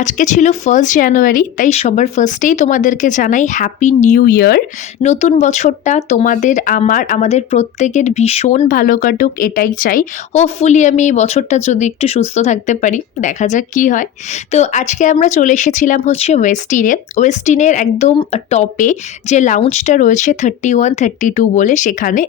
আজকে ছিল 1 জানুয়ারি, তাই সবার ফার্স্টেই তোমাদেরকে জানাই হ্যাপি নিউ ইয়ার। নতুন বছরটা তোমাদের আমাদের প্রত্যেকের ভীষণ ভালো কাটুক, এটাই চাই। হোপফুলি আমি এই বছরটা যদি একটু সুস্থ থাকতে পারি, দেখা যাক কি হয়। তো আজকে আমরা চলে এসেছিলাম হচ্ছে ওয়েস্টিনের একদম টপে যে লাউঞ্জটা রয়েছে 31 32 বলে,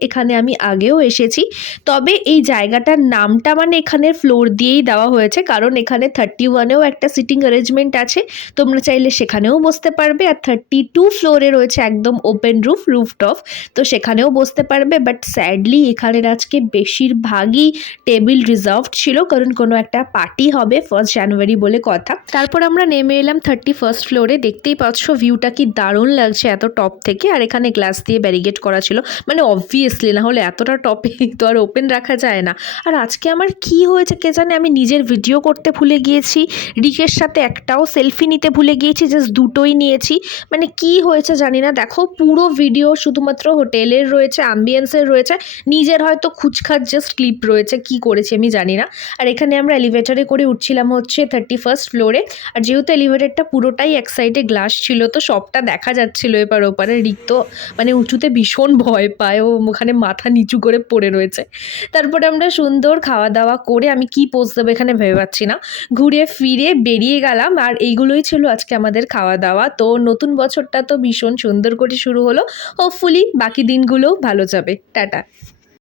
এখানে আমি আগেও এসেছি। তবে এই জায়গাটার নামটা মানে এখানের ফ্লোর দিয়েই দেওয়া হয়েছে, কারণ এখানে 31এও একটা সিটিং অ্যারেঞ্জমেন্ট আছে, তোমরা চাইলে সেখানেও বসতে পারবে। আর 32 ফ্লোরে রয়েছে একদম ওপেন রুফটপ, তো সেখানেও বসতে পারবে। বাট স্যাডলি এখানের আজকে বেশিরভাগই টেবিল রিজার্ভড ছিল, কারণ কোনো একটা পার্টি হবে 1 জানুয়ারি বলে কথা। তারপর আমরা নেমে এলাম 31 ফ্লোরে। দেখতেই পাচ্ছ ভিউটা কি দারুণ লাগছে এত টপ থেকে। আর এখানে গ্লাস দিয়ে ব্যারিকেড করা ছিল, মানে অবভিয়াসলি, না হলে এতটা টপে তো আর ওপেন রাখা যায় না। আর আজকে আমার কি হয়েছে কে জানে, আমি নিজের ভিডিও করতে ভুলে গিয়েছি, রিকের সাথে একটাও সেলফি নিতে ভুলে গিয়েছি, জাস্ট দুটোই নিয়েছি। মানে কি হয়েছে জানি না। দেখো পুরো ভিডিও শুধুমাত্র হোটেলের রয়েছে, অ্যাম্বিয়েন্সের রয়েছে, নিজের হয়তো খুচখাচ জাস্ট ক্লিপ রয়েছে, কি করেছি আমি জানি না। আর এখানে আমরা এলিভেটরে করে উঠছিলাম হচ্ছে 31 ফ্লোরে। আর যেহেতু এলিভেটরটা পুরোটাই এক সাইডে গ্লাস ছিল, তো সবটা দেখা যাচ্ছিল এপার ওপারে। রিক তো মানে উঁচুতে ভীষণ ভয় পায়, ও ওখানে মাথা নিচু করে পড়ে রয়েছে। তারপরে আমরা সুন্দর খাওয়া দাওয়া করে, আমি কি পোজ দেবো এখানে ভেবে পাচ্ছি না, ঘুরে ফিরে বেরিয়ে গেলাম। আর এইগুলোই ছিল আজকে আমাদের খাওয়া দাওয়া। তো নতুন বছরটা তো ভীষণ সুন্দর করে শুরু হলো, হোপফুলি বাকি দিনগুলোও ভালো যাবে। টাটা।